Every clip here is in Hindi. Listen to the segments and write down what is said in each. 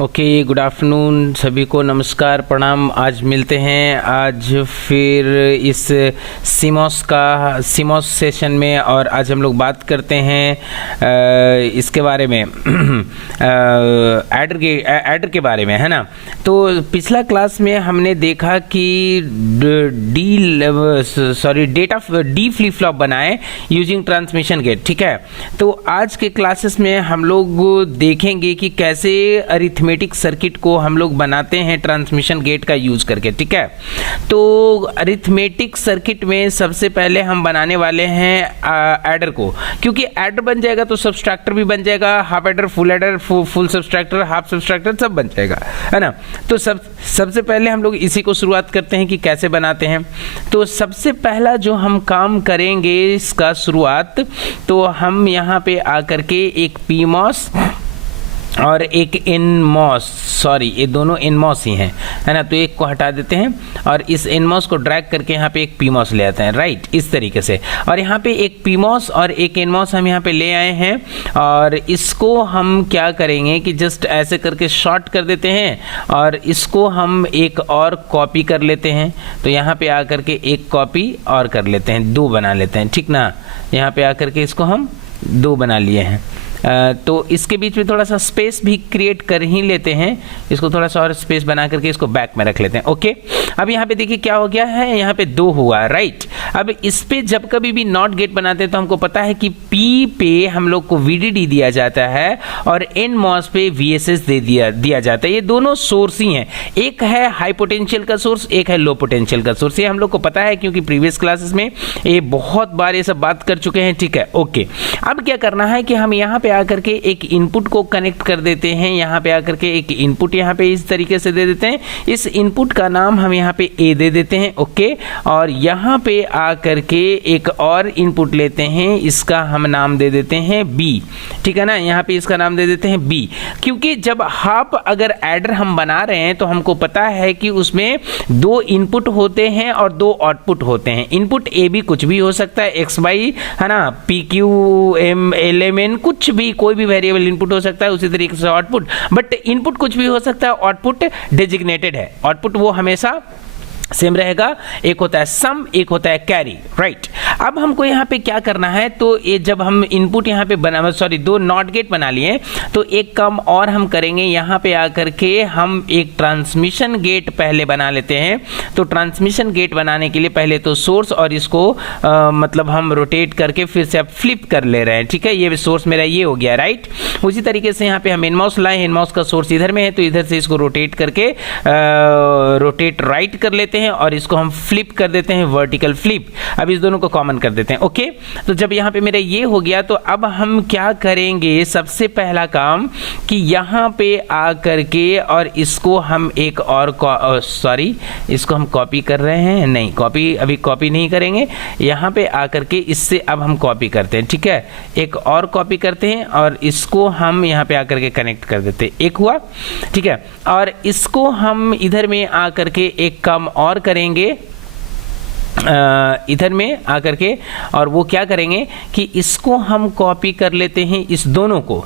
ओके, गुड आफ्टरनून सभी को, नमस्कार, प्रणाम। आज मिलते हैं आज फिर इस सीमॉस सेशन में, और आज हम लोग बात करते हैं इसके बारे में एडर के बारे में, है ना। तो पिछला क्लास में हमने देखा कि that of D flip flop बनाए यूजिंग ट्रांसमिशन गेट, ठीक है। तो आज के क्लासेस में हम लोग देखेंगे कि कैसे अरिथमेटिक सर्किट को हम लोग बनाते हैं ट्रांसमिशन गेट का यूज करके, ठीक है। तो अरिथमेटिक सर्किट में सबसे पहले हम बनाने वाले हैं एडर को, क्योंकि एडर बन जाएगा तो सब्सट्रैक्टर भी बन जाएगा, half adder, full adder, full subtractor, half subtractor सब बन जाएगा, है ना। तो सबसे पहले हम लोग इसी को शुरुआत करते हैं कि कैसे बनाते हैं। तो सबसे पहला जो हम काम करेंगे इसका शुरुआत, तो हम यहाँ पे आकर के एक पीमॉस और एक एनमॉस, सॉरी ये दोनों एनमॉस ही हैं, है ना। तो एक को हटा देते हैं और इस एनमॉस को ड्रैग करके यहाँ पे एक पीमॉस ले आते हैं, राइट, इस तरीके से। और यहाँ पे एक पीमॉस और एक एनमॉस हम यहाँ पे ले आए हैं, और इसको हम क्या करेंगे कि जस्ट ऐसे करके शॉर्ट कर देते हैं, और इसको हम एक और कॉपी कर लेते हैं। तो यहाँ पे आकर के एक कॉपी और कर लेते हैं, दो बना लेते हैं, ठीक ना। यहाँ पे आकर के इसको हम दो बना लिए हैं। तो इसके बीच में थोड़ा सा स्पेस भी क्रिएट कर ही लेते हैं, इसको थोड़ा सा और स्पेस बना करके इसको बैक में रख लेते हैं। ओके, अब यहाँ पे देखिए क्या हो गया है, यहाँ पे दो हुआ, राइट। अब इस पे जब कभी भी नॉट गेट बनाते हैं तो हमको पता है कि P पे हम लोग को VDD दिया जाता है और NMOS पे VSS दे दिया जाता है। ये दोनों सोर्स ही हैं, एक है हाई पोटेंशियल का सोर्स, एक है लो पोटेंशियल का सोर्स। ये हम लोग को पता है क्योंकि प्रीवियस क्लासेस में ये बहुत बार ये सब बात कर चुके हैं, ठीक है। ओके, अब क्या करना है कि हम यहाँ पे आकर के एक इनपुट को कनेक्ट कर देते हैं। यहाँ पे आकर के एक इनपुट यहाँ पे इस तरीके से दे देते हैं, इस इनपुट का नाम हम यहाँ पे A दे देते हैं, ओके। और यहाँ पे आकर के एक और इनपुट लेते हैं, इसका हम नाम दे देते हैं B, ठीक है ना। यहाँ पे इसका नाम दे देते हैं B, क्योंकि जब हाफ अगर एडर हम बना रहे हैं तो हमको पता है कि उसमें दो इनपुट होते हैं और दो आउटपुट होते हैं। इनपुट A B कुछ भी हो सकता है, XY, है ना, PQ M LMN, कुछ भी, कोई भी वेरिएबल इनपुट हो सकता है। उसी तरीके से आउटपुट, बट इनपुट कुछ भी हो सकता है, आउटपुट डेजिग्नेटेड है। आउटपुट वो हमेशा सेम रहेगा, एक होता है सम, एक होता है कैरी, राइट। अब हमको यहाँ पे क्या करना है, तो ये जब हम इनपुट यहाँ पे बना, सॉरी दो नॉट गेट बना लिए, तो एक काम और हम करेंगे, यहाँ पे आकर के हम एक ट्रांसमिशन गेट पहले बना लेते हैं। तो ट्रांसमिशन गेट बनाने के लिए पहले तो सोर्स और इसको मतलब हम रोटेट करके फिर से अब फ्लिप कर ले रहे हैं, ठीक है। ये सोर्स मेरा ये हो गया, राइट। उसी तरीके से यहाँ पे हम एनमॉस लाए, एनमॉस का सोर्स इधर में है, तो इधर से इसको रोटेट करके रोटेट राइट कर लेते हैं और इसको हम फ्लिप कर देते हैं, वर्टिकल फ्लिप। अब इस दोनों को कॉमन कर देते हैं, ओके। तो जब यहाँ पे मेरा ये हो गया, तो अब हम क्या करेंगे, सबसे पहला काम कि यहाँ पे आ करके और इसको हम एक और सॉरी इसको हम कॉपी कर रहे हैं, नहीं कॉपी अभी कॉपी नहीं करेंगे, यहाँ पे आकर के इससे अब हम कॉपी करते हैं, ठीक है। एक और कॉपी करते हैं और इसको हम यहाँ पे आकर के कनेक्ट कर देते हैं, एक हुआ, ठीक है। और इसको हम इधर में आकर के एक काम और करेंगे, इधर में आकर के, और वो क्या करेंगे कि इसको हम कॉपी कर लेते हैं, इस दोनों को,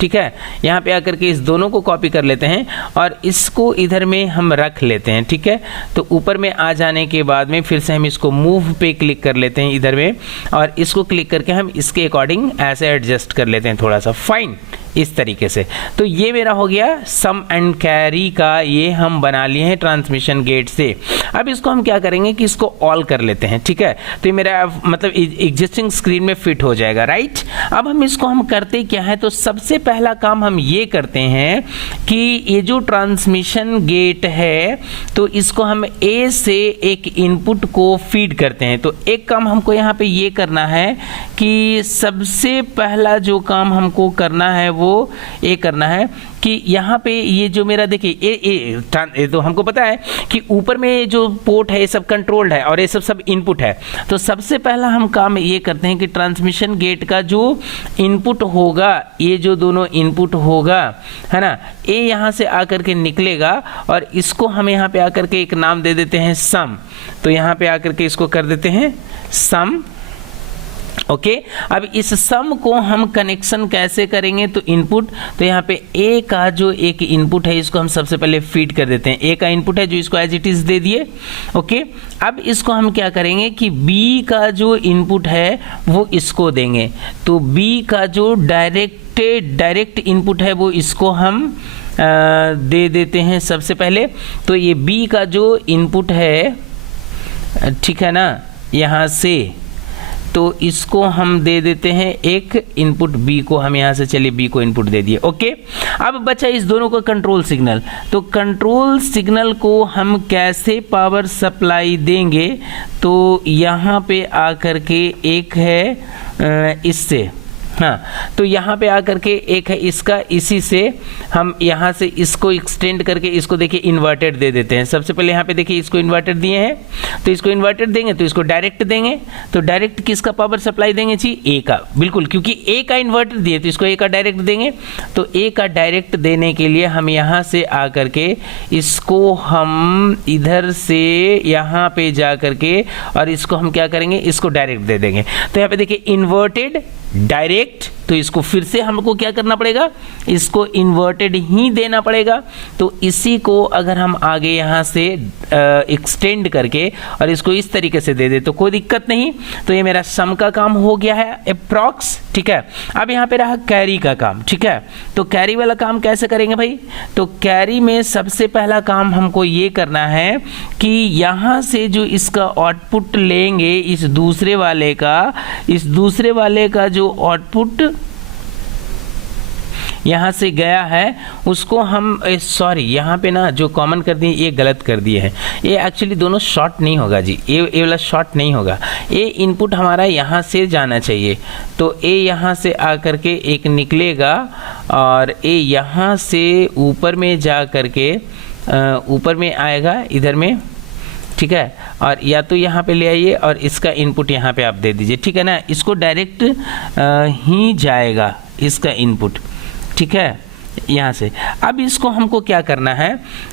ठीक है। यहाँ पे आकर के इस दोनों को कॉपी कर लेते हैं और इसको इधर में हम रख लेते हैं, ठीक है। तो ऊपर में आ जाने के बाद में फिर से हम इसको मूव पे क्लिक कर लेते हैं इधर में, और इसको क्लिक करके हम इसके अकॉर्डिंग ऐसे एडजस्ट कर लेते हैं थोड़ा सा, फाइन, इस तरीके से। तो ये मेरा हो गया सम एंड कैरी का, ये हम बना लिए हैं ट्रांसमिशन गेट से। अब इसको हम क्या करेंगे कि इसको ऑल कर लेते हैं, ठीक है। तो ये मेरा मतलब एग्जिस्टिंग स्क्रीन में फिट हो जाएगा, राइट। अब हम इसको हम करते क्या है, तो सबसे पहला काम हम ये करते हैं कि ये जो ट्रांसमिशन गेट है, तो इसको हम A से एक इनपुट को फीड करते हैं। तो एक काम हमको यहाँ पे ये करना है कि सबसे पहला जो काम हमको करना है वो ये करना है कि यहाँ पे ये जो मेरा देखिए ये तो हमको पता है कि ऊपर में जो पोर्ट है ये सब कंट्रोल्ड है और ये सब इनपुट है। तो सबसे पहला हम काम ये करते हैं कि ट्रांसमिशन गेट का जो इनपुट होगा, ये जो दोनों इनपुट होगा, है ना, ये यहाँ से आकर के निकलेगा और इसको हम यहाँ पे आकर के एक नाम दे देते हैं सम। तो यहाँ पे आकर के इसको कर देते हैं सम ओके अब इस सम को हम कनेक्शन कैसे करेंगे, तो इनपुट, तो यहाँ पे ए का जो एक इनपुट है इसको हम सबसे पहले फीड कर देते हैं। ए का इनपुट है जो इसको एज इट इज दे दिए। ओके अब इसको हम क्या करेंगे कि बी का जो इनपुट है वो इसको देंगे, तो बी का जो डायरेक्ट इनपुट है वो इसको हम दे देते हैं सबसे पहले। तो ये बी का जो इनपुट है, ठीक है ना, यहाँ से तो इसको हम दे देते हैं एक इनपुट बी को, हम यहाँ से चलिए बी को इनपुट दे दिए। ओके अब बचा इस दोनों का कंट्रोल सिग्नल, तो कंट्रोल सिग्नल को हम कैसे पावर सप्लाई देंगे, तो यहाँ पे आकर के एक है इससे, हाँ तो यहाँ पे आकर के एक है इसका, इसी से हम यहाँ से इसको एक्सटेंड करके इसको देखिए इन्वर्टेड दे देते हैं। सबसे पहले यहाँ पे देखिए इसको इन्वर्टेड दिए हैं, तो इसको इन्वर्टेड देंगे तो इसको डायरेक्ट देंगे, तो डायरेक्ट किसका पावर सप्लाई देंगे जी, ए का, बिल्कुल, क्योंकि ए का इन्वर्टेड दिए तो इसको ए का डायरेक्ट देंगे। तो ए का डायरेक्ट देने के लिए हम यहाँ से आकर के इसको हम इधर से यहाँ पे जा करके और इसको हम क्या करेंगे, इसको डायरेक्ट दे देंगे। तो यहाँ पे देखिए इन्वर्टेड डायरेक्ट, तो इसको फिर से हमको क्या करना पड़ेगा, इसको इन्वर्टेड ही देना पड़ेगा। तो इसी को अगर हम आगे यहाँ से एक्सटेंड करके और इसको इस तरीके से दे दे तो कोई दिक्कत नहीं। तो ये मेरा सम का काम हो गया है अप्रॉक्स, ठीक है। अब यहाँ पे रहा कैरी का काम, ठीक है। तो कैरी वाला काम कैसे करेंगे भाई, तो कैरी में सबसे पहला काम हमको ये करना है कि यहाँ से जो इसका आउटपुट लेंगे इस दूसरे वाले का जो आउटपुट यहाँ से गया है उसको हम सॉरी यहाँ पे ना जो कॉमन कर दिए ये गलत कर दिए हैं, ये एक्चुअली दोनों शॉर्ट नहीं होगा जी, ये वाला शॉर्ट नहीं होगा। ये इनपुट हमारा यहाँ से जाना चाहिए, तो ए यहाँ से आकर के एक निकलेगा और ए यहाँ से ऊपर में जा करके ऊपर में आएगा इधर में, ठीक है। और या तो यहाँ पे ले आइए और इसका इनपुट यहाँ पे आप दे दीजिए, ठीक है ना। इसको डायरेक्ट ही जाएगा इसका इनपुट, ठीक है, यहाँ से। अब इसको हमको क्या करना है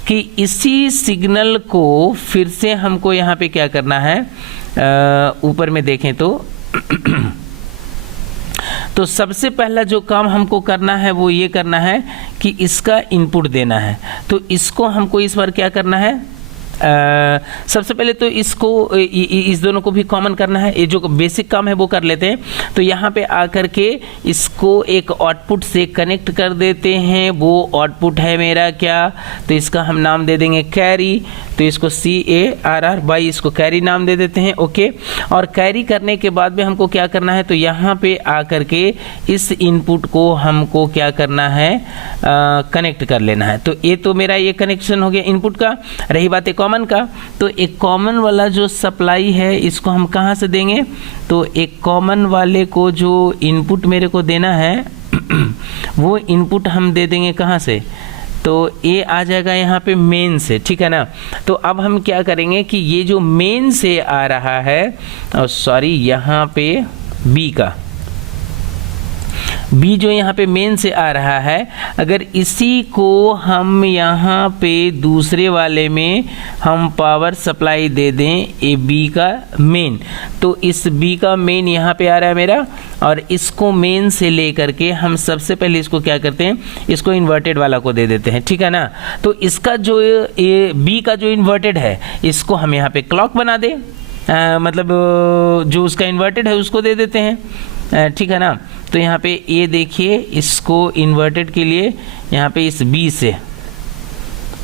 कि इसी सिग्नल को फिर से हमको यहाँ पे क्या करना है, ऊपर में देखें तो सबसे पहला जो काम हमको करना है वो ये करना है कि इसका इनपुट देना है। तो इसको हमको इस बार क्या करना है, सबसे पहले तो इसको इस दोनों को भी कॉमन करना है। ये जो बेसिक काम है वो कर लेते हैं। तो यहाँ पे आकर के इसको एक आउटपुट से कनेक्ट कर देते हैं, वो आउटपुट है मेरा क्या, तो इसका हम नाम दे देंगे कैरी, तो इसको CARR इसको कैरी नाम दे देते हैं। ओके, और कैरी करने के बाद में हमको क्या करना है, तो यहाँ पे आकर के इस इनपुट को हमको क्या करना है, कनेक्ट कर लेना है। तो ये तो मेरा ये कनेक्शन हो गया इनपुट का। रही बात है कॉमन का, तो एक कॉमन वाला जो सप्लाई है इसको हम कहाँ से देंगे, तो एक कॉमन वाले को जो इनपुट मेरे को देना है वो इनपुट हम दे देंगे कहाँ से, तो ये आ जाएगा यहाँ पे मेन से, ठीक है ना। तो अब हम क्या करेंगे कि ये जो मेन से आ रहा है, सॉरी यहाँ पे बी जो यहाँ पे मेन से आ रहा है, अगर इसी को हम यहाँ पे दूसरे वाले में हम पावर सप्लाई दे दें ए बी का मेन, तो इस बी का मेन यहाँ पे आ रहा है मेरा, और इसको मेन से ले करके हम सबसे पहले इसको क्या करते हैं, इसको इन्वर्टेड वाला को दे देते हैं, ठीक है ना। तो इसका जो ये बी का जो इन्वर्टेड है इसको हम यहाँ पे क्लॉक बना दें, मतलब जो उसका इन्वर्टेड है उसको दे देते हैं, ठीक है ना। तो यहाँ पे ये देखिए इसको इन्वर्टेड के लिए यहाँ पे इस बी से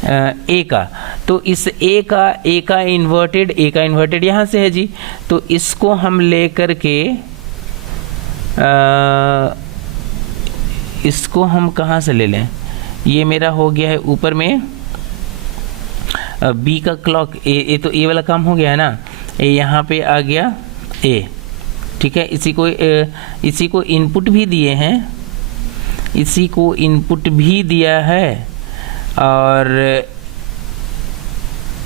ए का, तो इस ए का इन्वर्टेड यहाँ से है जी, तो इसको हम ले कर के इसको हम कहाँ से ले लें, ये मेरा हो गया है ऊपर में बी का क्लॉक, ए तो ए वाला काम हो गया है ना, ए यहाँ पे आ गया ए, ठीक है। इसी को इनपुट भी दिए हैं, इसी को इनपुट भी दिया है, और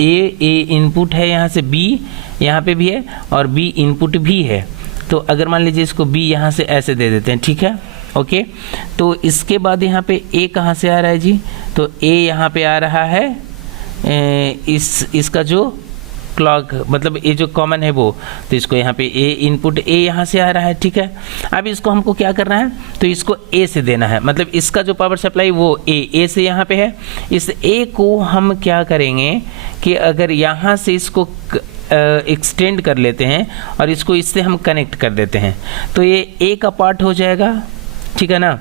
ए इनपुट है यहाँ से, बी यहाँ पे भी है और बी इनपुट भी है। तो अगर मान लीजिए इसको बी यहाँ से ऐसे दे देते हैं, ठीक है, ओके। तो इसके बाद यहाँ पे ए कहाँ से आ रहा है जी, तो ए यहाँ पे आ रहा है इसका जो क्लॉक, मतलब ए जो कॉमन है वो, तो इसको यहाँ पे ए इनपुट ए यहाँ से आ रहा है, ठीक है। अब इसको हमको क्या करना है, तो इसको ए से देना है, मतलब इसका जो पावर सप्लाई वो ए से यहाँ पे है। इस ए को हम क्या करेंगे कि अगर यहाँ से इसको एक्सटेंड कर लेते हैं और इसको इससे हम कनेक्ट कर देते हैं, तो ये ए का पार्ट हो जाएगा, ठीक है ना।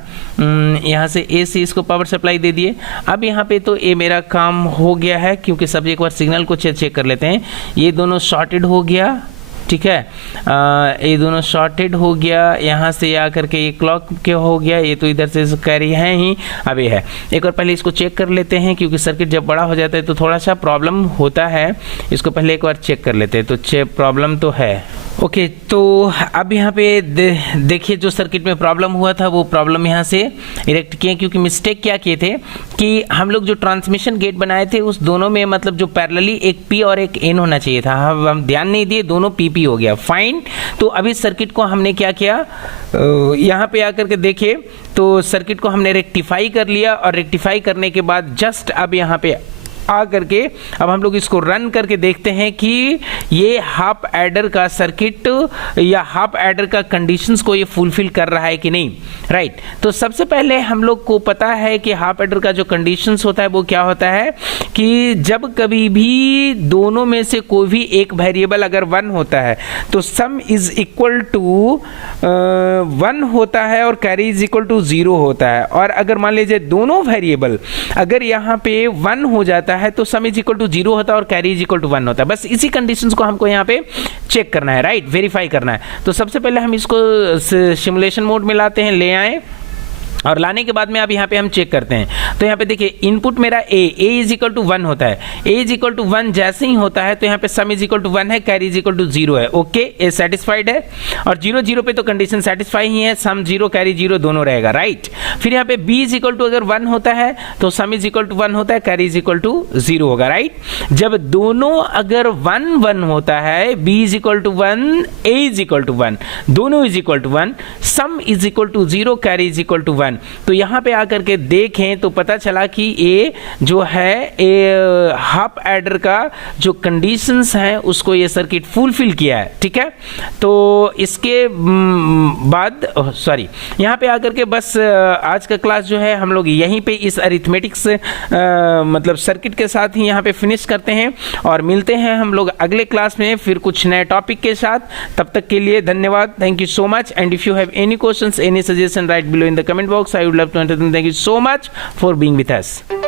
यहाँ से ए से इसको पावर सप्लाई दे दिए। अब यहाँ पे तो ए मेरा काम हो गया है, क्योंकि सब एक बार सिग्नल को चेक कर लेते हैं। ये दोनों शॉर्टेड हो गया, ठीक है, ये दोनों शॉर्टेड हो गया, यहाँ से आकर के ये क्लॉक के हो गया, ये तो इधर से कैरी है ही। अब ये है, एक बार पहले इसको चेक कर लेते हैं, क्योंकि सर्किट जब बड़ा हो जाता है तो थोड़ा सा प्रॉब्लम होता है। इसको पहले एक बार चेक कर लेते हैं, तो प्रॉब्लम तो है। ओके, तो अब यहाँ पे देखिए जो सर्किट में प्रॉब्लम हुआ था वो प्रॉब्लम यहाँ से इरेक्ट किए, क्योंकि मिस्टेक क्या किए थे कि हम लोग जो ट्रांसमिशन गेट बनाए थे उस दोनों में मतलब जो पैरेलली एक पी और एक एन होना चाहिए था, हम ध्यान नहीं दिए, दोनों पी हो गया, फाइन। तो अभी सर्किट को हमने क्या किया, यहाँ पे आकर के देखिए तो सर्किट को हमने रेक्टिफाई कर लिया, और रेक्टिफाई करने के बाद जस्ट अब यहाँ पे आ करके अब हम लोग इसको रन करके देखते हैं कि ये हाफ एडर का सर्किट या हाफ एडर का कंडीशंस को ये फुलफिल कर रहा है कि नहीं, राइट। तो सबसे पहले हम लोग को पता है कि हाफ एडर का जो कंडीशंस होता है वो क्या होता है कि जब कभी भी दोनों में से कोई भी एक वेरिएबल अगर 1 होता है तो सम इज इक्वल टू 1 होता है और कैरी इज इक्वल टू 0 होता है। और अगर मान लीजिए दोनों वेरिएबल अगर यहाँ पे 1 हो जाता है तो सम इज इक्वल टू 0 होता है और कैरी इज इक्वल टू 1 होता है। बस इसी कंडीशंस को हमको यहाँ पे चेक करना है, राइट, वेरीफाई करना है। तो सबसे पहले हम इसको सिमुलेशन मोड में लाते हैं, ले आए, और लाने के बाद में अब यहाँ पे हम चेक करते हैं। तो यहाँ पे देखिए इनपुट मेरा ए इज इक्वल टू 1 होता है, ए इज इक्वल टू 1 जैसे ही होता है तो यहाँ पे सम इज इक्वल टू 1 है, कैरी इज इक्वल टू 0 है। ओके, ए सेटिस्फाइड है, और 0 0 पे तो कंडीशन सेटिस्फाई ही है, सम 0 कैरी 0 दोनों रहेगा, राइट। फिर यहाँ पे बी इज इक्वल टू अगर 1 होता है तो सम इज इक्वल टू 1 होता है, कैरी इज इक्वल टू 0 होगा, राइट। जब दोनों अगर 1 1 होता है, B is equal to 1, A is equal to 1, दोनों is equal to 1, sum is equal to 0, carry is equal to 1। तो यहाँ पे आकर के देखें तो पता चला कि ये जो है ये हाफ एडर का जो कंडीशंस हैं उसको ये सर्किट फुलफिल किया है, ठीक है। तो इसके बाद सॉरी यहाँ पे आकर के बस आज का क्लास जो है हम लोग यहीं पे इस अरिथमेटिक्स मतलब सर्किट के साथ ही यहाँ पे फिनिश करते हैं, और मिलते हैं हम लोग अगले क्लास में फिर कुछ नए टॉपिक के साथ। तब तक के लिए धन्यवाद, thank you so much. And if you have any questions, any suggestion, write below in the comment box, I would love to entertain. Thank you so much for being with us.